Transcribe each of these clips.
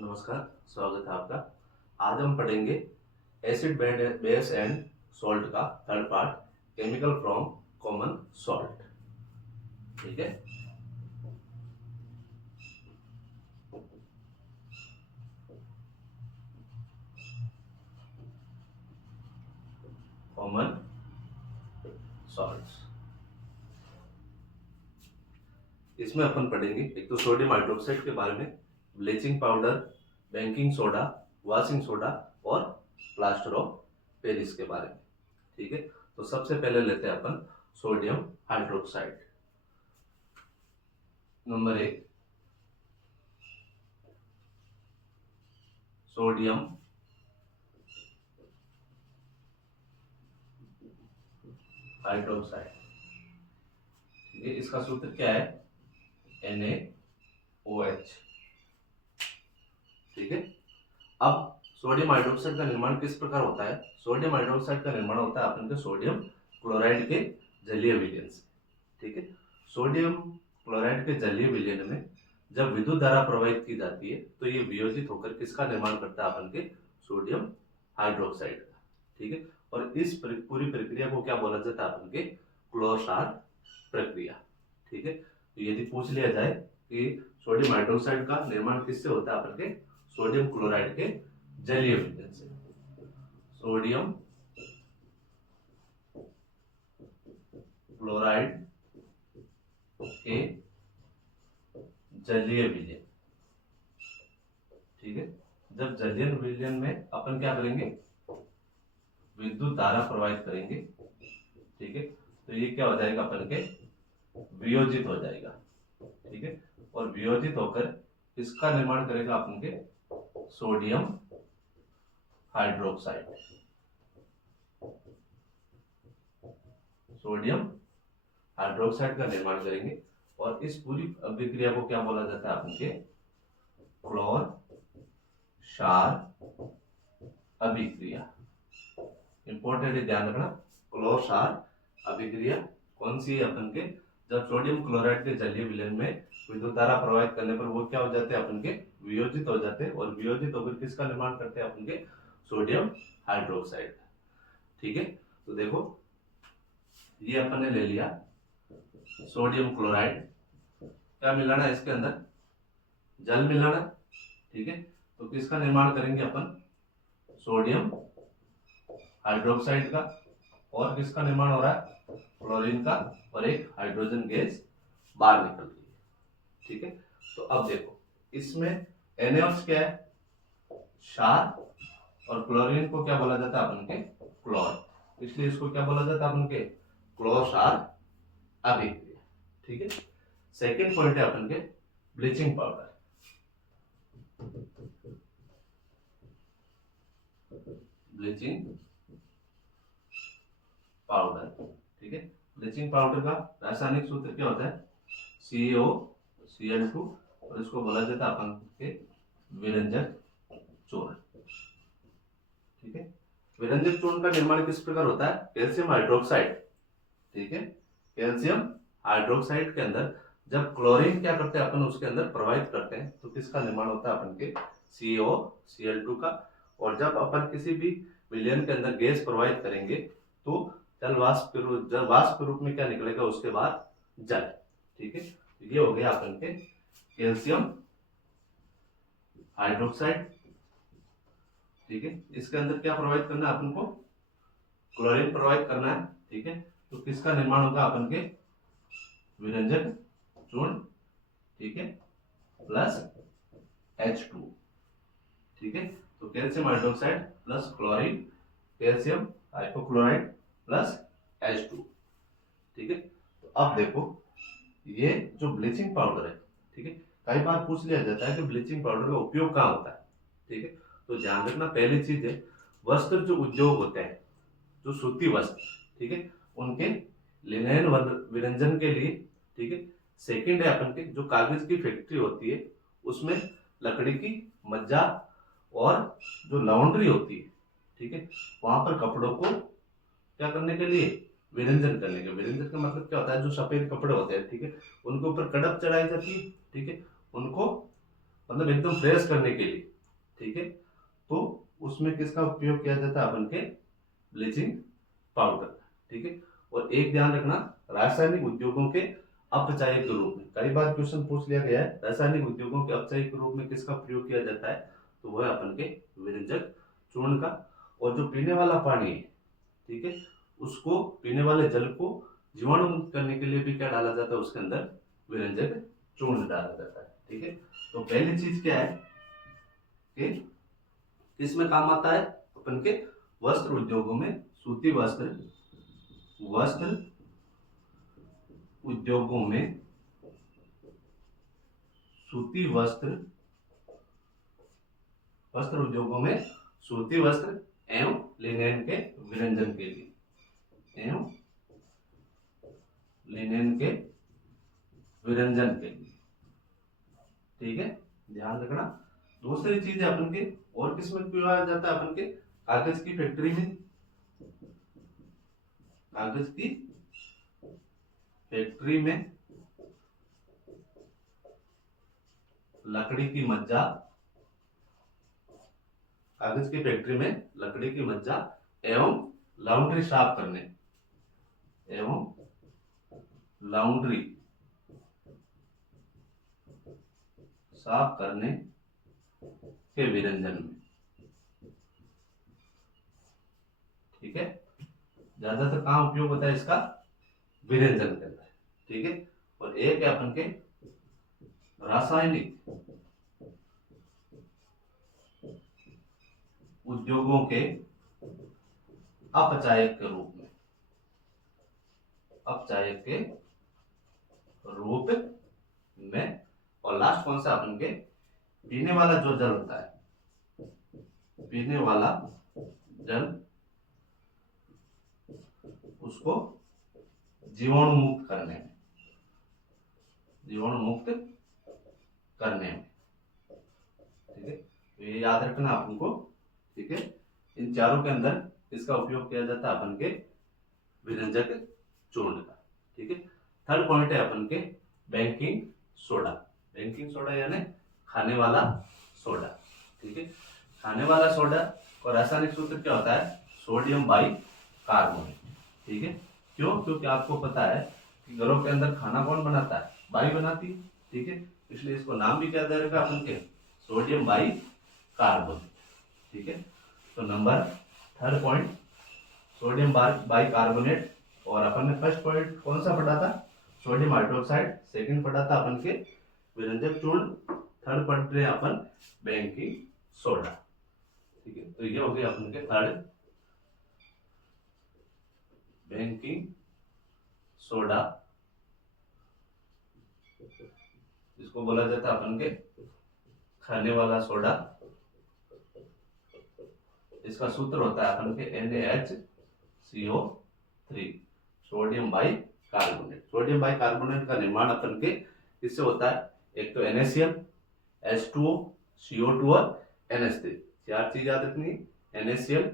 नमस्कार, स्वागत है आपका। आज हम पढ़ेंगे एसिड बेस एंड सॉल्ट का third part, chemical from common salt. ठीक है। कॉमन सॉल्ट्स, इसमें अपन पढ़ेंगे एक तो सोडियम हाइड्रोक्साइड के बारे में, bleaching powder, baking soda, washing soda और प्लास्टर ऑफ पेरिस के बारे में। ठीक है। तो सबसे पहले लेते हैं अपन sodium hydroxide. Number 1, sodium hydroxide. ठीक है। इसका सूत्र क्या है? NaOH। ठीक है। अब सोडियम हाइड्रोक्साइड का निर्माण किस प्रकार होता है? सोडियम हाइड्रोक्साइड का निर्माण होता है अपन के सोडियम क्लोराइड के जलीय विलयन से। ठीक है। सोडियम क्लोराइड के जलीय विलयन में जब विद्युत धारा प्रवाहित की जाती है तो ये वियोजित होकर किसका निर्माण करता है? अपन के सोडियम हाइड्रोक्साइड का। ठीक है। और इस पूरी प्रक्रिया को क्या बोला जाता है? अपन के क्लोर-क्षार प्रक्रिया। ठीक है। तो यदि पूछ लिया जाए कि सोडियम हाइड्रोक्साइड का निर्माण किससे होता है? अपन के सोडियम क्लोराइड के जलीय विलयन से। सोडियम क्लोराइड के जलीय विलयन। ठीक है। जब जलीय विलयन में अपन क्या करेंगे? विद्युत धारा प्रवाहित करेंगे। ठीक है। तो ये क्या हो जाएगा? अपन के वियोजित हो जाएगा। ठीक है। और वियोजित होकर इसका निर्माण करेगा अपन के सोडियम हाइड्रोक्साइड। सोडियम हाइड्रोक्साइड का निर्माण करेंगे और इस पूरी अभिक्रिया को क्या बोला जाता है? अपन के क्लोर-क्षार अभिक्रिया। इंपॉर्टेंट है, ध्यान रखना। क्लोर-क्षार अभिक्रिया कौन सी है? अपन के जब सोडियम क्लोराइड के जलीय विलयन में विद्युत धारा प्रवाहित करने पर वो क्या हो जाते हैं? अपन के वियोजित हो जाते हैं और वियोजित होकर किसका निर्माण करते हैं? अपन के सोडियम हाइड्रोक्साइड। ठीक है। तो देखो, ये अपन ने ले लिया सोडियम क्लोराइड। क्या मिलाना है इसके अंदर? जल मिलाना। ठीक है। तो किसका निर्माण करेंगे अपन? सोडियम हाइड्रोक्साइड का। और किसका निर्माण हो रहा है? क्लोरीन का। और एक हाइड्रोजन गैस बाहर निकल रही है। ठीक है। तो अब देखो, इसमें NaOH क्या है? क्षार। और क्लोरीन को क्या बोला जाता है? अपन के क्लोर। इसलिए इसको क्या बोला जाता है? अपन के क्लोर-क्षार अभिक्रिया। ठीक है। सेकेंड पॉइंट है अपन के ब्लीचिंग पाउडर। Bleaching powder. ठीक है। ब्लीचिंग पाउडर का रासायनिक सूत्र क्या होता है? CaOCl2। और इसको बोला जाता है अपन के विरंजक चूर्ण। ठीक है। विरंजक चूर्ण का निर्माण किस प्रकार होता है? Calcium hydroxide. ठीक है। कैल्शियम हाइड्रोक्साइड के अंदर जब क्लोरीन क्या करते हैं? अपन उसके अंदर प्रवाहित करते हैं तो किसका निर्माण होता है? अपन के CaOCl2 का। और जब अपन किसी भी विलयन के अंदर गैस प्रवाहित करेंगे तो जल वाष्प रूप में क्या निकलेगा? उसके बाद जल। ठीक है। ये हो गया अपन के कैल्शियम हाइड्रोक्साइड। ठीक है। इसके अंदर क्या प्रवाहित करना है अपन को? क्लोरीन प्रवाहित करना है। ठीक है। तो किसका निर्माण होगा? अपन के विरंजक चूर्ण। ठीक है। Plus H2। ठीक है। तो calcium hydroxide plus chlorine, calcium hypochloride plus H2। ठीक है। तो अब देखो, ये जो ब्लीचिंग पाउडर है, ठीक है, कई बार पूछ लिया जाता है कि ब्लीचिंग पाउडर का उपयोग कहाँ होता है। ठीक है। तो ध्यान रखना, पहली चीज है वस्त्र जो उद्योग होते हैं, जो सूती वस्त्र, ठीक है, उनके लिनेन विरंजन के लिए। ठीक है। सेकंड है अपन के जो कागज की फैक्ट्री होती है, उसमें लकड़ी की मज्जा और जो लॉन्ड्री होती है, ठीक है, वहां पर कपड़ों को क्या करने के लिए? विरंजन करने के। विरंजन का मतलब क्या होता है? जो सफेद कपड़े होते हैं, ठीक है, उनके ऊपर कड़प चढ़ाई जाती है। ठीक है। उनको मतलब एकदम फ्रेश करने के लिए, ठीक है। तो उसमें किसका उपयोग किया जाता है, अपन के ब्लीचिंग पाउडर, ठीक है। और एक ध्यान रखना, रासायनिक उद्योगों के अपचायक के रूप में, कई बार क्वेश्चन पूछ लिया गया है, रासायनिक उद्योगों के अपचायक के रूप में किसका प्रयोग किया जाता है, तो वह है अपन के विरंजक चूर्ण का। और जो पीने वाला पानी है, ठीक है, उसको पीने वाले जल को जीवाणु मुक्त करने के लिए भी क्या डाला जाता है, उसके अंदर विरंजक चूर्ण डाला जाता है, ठीक है। तो पहली चीज क्या है कि किसमें काम आता है, अपन के वस्त्र उद्योगों में, सूती वस्त्र उद्योगों में, सूती वस्त्र उद्योगों में सूती वस्त्र एवं लिनेन के विरंजन के लिए, एवं लिनेन के विरंजन के लिए, ठीक है, ध्यान रखना। दूसरी चीज है अपन के, और किसमें किया जाता है, अपन के कागज की फैक्ट्री में, कागज की फैक्ट्री में लकड़ी की मज्जा, कागज की फैक्ट्री में लकड़ी की मज्जा एवं लाउंड्री साफ करने, एवं लाउंड्री साफ करने के विरंजन में, ठीक है। ज्यादातर कहाँ उपयोग होता है इसका, विरंजन के अंदर, ठीक है। और एक है अपन के रासायनिक उद्योगों के अपचायक के रूप में, अपचायक के रूप में। और लास्ट कौन सा, अपन के पीने वाला जो जल होता है, पीने वाला जल, उसको जीवाणु मुक्त करने में, जीवाणु मुक्त करने में, ठीक है। तो ये याद रखना अपन को, ठीक है। इन चारों के अंदर इसका उपयोग किया जाता है अपन के विरंजक चूर्ण का, ठीक है। थर्ड पॉइंट है अपन के बेकिंग सोडा, बेकिंग सोडा यानी खाने वाला सोडा, ठीक है। खाने वाला सोडा और रासायनिक सूत्र क्या होता है, सोडियम बाई कार्बोनेट, ठीक है। क्यों, क्योंकि आपको पता है कि घरों के अंदर खाना कौन बनाता है, बाई बनाती, ठीक है। इसलिए इसको नाम भी क्या दे रखा अपन के, सोडियम बाई कार्बोनेट, ठीक है। तो number third point sodium by carbonate. और अपन ने फर्स्ट पॉइंट कौन सा पढ़ा था, सोडियम हाइड्रोक्साइड, सेकंड पढ़ा था अपन के विरंजक चूर्ण, थर्ड पढ़ रहे हैं अपन बेकिंग सोडा, ठीक है। तो ये हो गया अपन के थर्ड, बेकिंग सोडा, इसको बोला जाता है अपन के खाने वाला सोडा। इसका सूत्र होता है अपन के NaHCO3, sodium by carbonate. Sodium by carbonate का निर्माण अपन के किससे होता है, एक तो NaCl, H2O, CO2 और NH3, चार चीज याद रखनी, NaCl,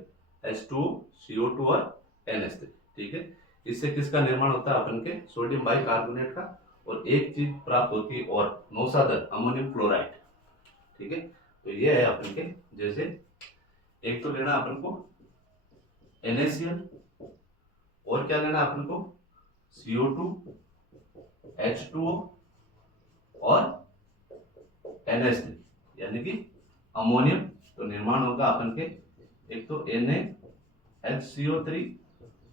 H2O, CO2 और NH3, ठीक है। इससे किसका निर्माण होता है, अपन के सोडियम बाई कार्बोनेट का। और एक चीज प्राप्त होती है और नौसादर अमोनियम क्लोराइड, ठीक है। तो ये है अपन के, जैसे एक तो लेना अपन को NaCl, और क्या लेना अपन को CO2, H2O और NH3 यानी कि अमोनियम। तो निर्माण होगा अपन के एक तो NaHCO3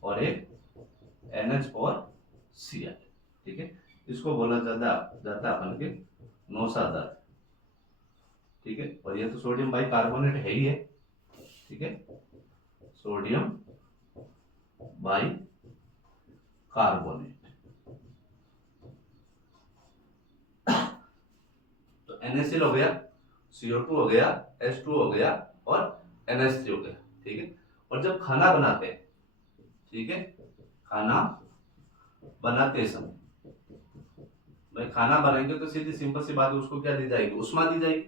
और एक NH और Cl, ठीक है। इसको बोला जाता अपन के नौसादर, ठीक है। और ये तो सोडियम बाई कार्बोनेट है ही है, ठीक है, सोडियम बाई कार्बोनेट। तो NaCl हो गया, CO2 हो गया, H2 हो गया और NH3 हो गया, ठीक है। और जब खाना बनाते हैं, ठीक है, खाना बनाते समय, भाई खाना बनाएंगे तो सीधी सिंपल सी बात है, उसको क्या दी जाएगी, उष्मा दी जाएगी,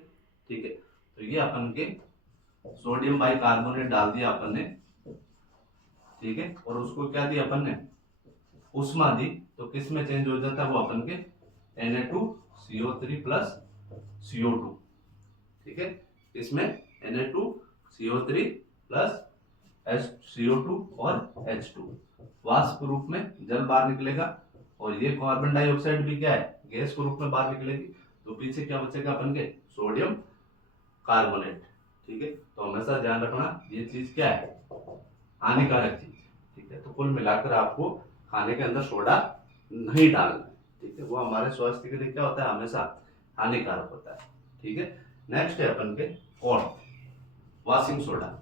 ठीक है। तो ये अपन के सोडियम बाई कार्बोनेट डाल दिया अपन ने, ठीक है। और उसको क्या दिया अपन ने, उष्मा दी। तो किस में चेंज हो जाता है वो अपन के Na2CO3 प्लस CO2, ठीक है। इसमें Na2CO3 प्लस CO2 और H2 वाष्प रूप में जल बाहर निकलेगा, और ये कार्बन डाइऑक्साइड भी क्या है, गैस के रूप में बाहर निकलेगी। तो पीछे क्या बचेगा अपन के, सोडियम कार्बोनेट। ठीक है, तो हमेशा ध्यान रखना ये चीज क्या है, हानिकारक चीज। ठीक है, तो कुल मिलाकर आपको खाने के अंदर सोडा नहीं डालना है। ठीक है, वो हमारे स्वास्थ्य के लिए क्या होता है, हमेशा हानिकारक होता है। ठीक है, नेक्स्ट है अपन के fourth, washing soda.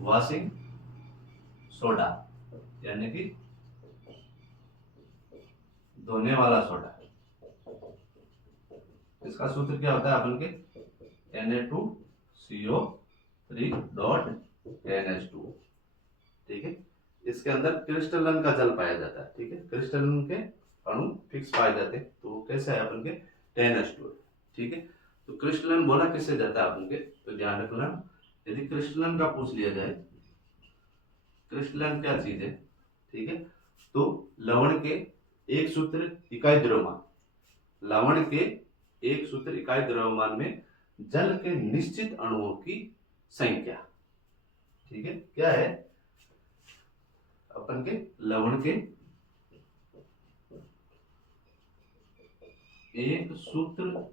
Washing soda यानी कि धोने वाला सोडा। इसका सूत्र क्या होता है अपन के, Na2CO3.NH2। ठीक है, इसके अंदर क्रिस्टलन का जल पाया जाता है। ठीक है, क्रिस्टलन के अणु फिक्स पाए जाते हैं, तो कैसे है अपन के 10H2। ठीक है, तो क्रिस्टलन बोला किससे जाता है अपन के, तो ध्यान रखना, यदि क्रिस्टलन का पूछ लिया जाए, क्रिस्टलन क्या चीज है, ठीक है, तो लवण के एक सूत्र इकाई द्रव्यमान, लवण के एक सूत्र इकाई द्रव्यमान में जल के निश्चित अणुओं की संख्या। ठीक है, क्या है अपन के लवण के एक सूत्र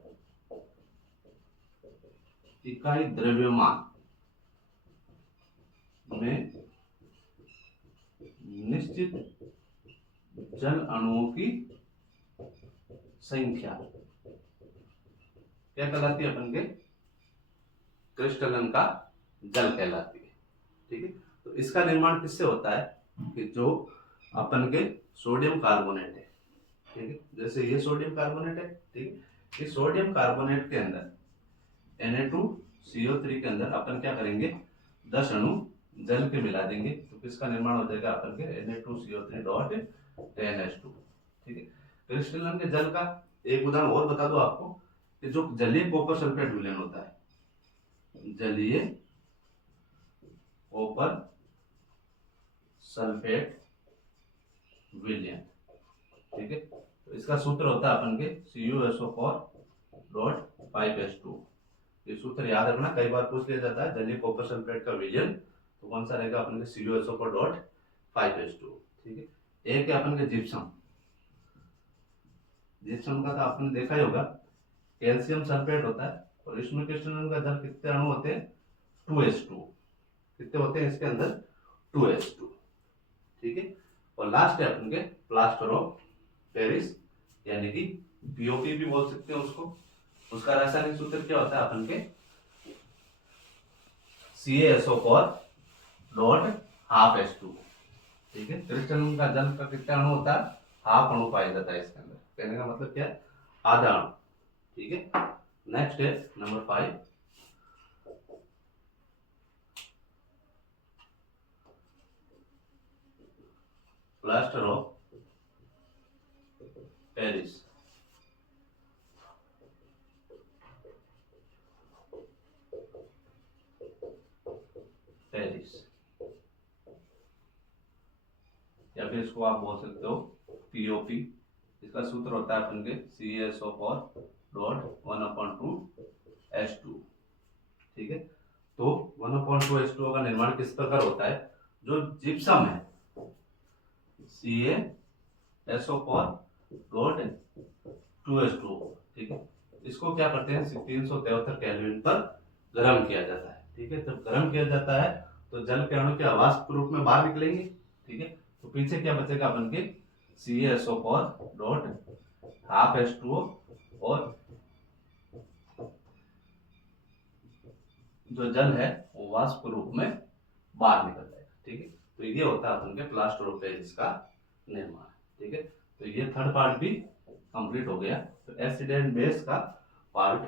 इकाई द्रव्यमान में निश्चित जल अणुओं की संख्या क्या कहलाती है अपन के, क्रिस्टलन का जल कहलाती है। ठीक है, तो इसका निर्माण किससे होता है, कि जो अपन के सोडियम कार्बोनेट है। ठीक है, जैसे ये सोडियम कार्बोनेट है। ठीक है, इस सोडियम कार्बोनेट के अंदर Na2CO3 के अंदर अपन क्या करेंगे, 10 अणु जल के मिला देंगे, तो किसका निर्माण हो जाएगा अपन के Na2CO3.10H2। ठीक है, क्रिस्टलन के जल का एक उदाहरण और बता दो आपको, कि जो जलीय कॉपर सल्फेट विलयन होता है, जलीय कॉपर सल्फेट विलयन। ठीक है, तो इसका सूत्र होता है अपन के CuSO4.5H2। ये सूत्र याद रखना, कई बार पूछ लिया जाता है जलीय कॉपर सल्फेट का विलयन, तो कौन सा रहेगा अपन के CuSO4.5H2। ठीक है, एक है अपन के जिप्सम। जिप्सम का तो आपने देखा ही होगा, कैल्शियम सल्फेट होता है, और इसमें क्रिस्टलन का जल कितने अणु होते हैं, 2H2। कितने होते हैं इसके अंदर, 2H2। ठीक है, और लास्ट है अपन के प्लास्टर ऑफ पेरिस, यानी कि पीओपी भी बोल सकते हैं उसको। उसका रासायनिक सूत्र क्या होता है अपन के CaSO4.12H2। ठीक है, क्रिस्टलन का जल का कितना अणु होता है, हाफ अणु पाया जाता है इसके अंदर। कहने का मतलब क्या है, आधा अणु। ठीक है, नेक्स्ट है number 5, plaster of Paris. Paris या फिर इसको आप बोल सकते हो पीओपी। इसका सूत्र होता है अपन के CaSO4.1/2H2। ठीक है, तो 1/2H2 का निर्माण किस प्रकार होता है, जो जिप्सम है CaSO4.2H2। ठीक है, इसको क्या करते हैं, 373 केल्विन पर गर्म किया जाता है। ठीक है, जब गर्म किया जाता है तो जल के अणु के वाष्प रूप में बाहर निकलेंगे। ठीक है, तो पीछे क्या बचेगा अपन के CaSO4.12H2O, और जो जल है वो वाष्प रूप में बाहर निकल जाएगा। ठीक है, तो ये होता है अपन के प्लास्टर ऑफ पेरिस का निर्माण। ठीक है, तो ये थर्ड पार्ट भी कंप्लीट हो गया। तो एसिड एंड बेस का पार्ट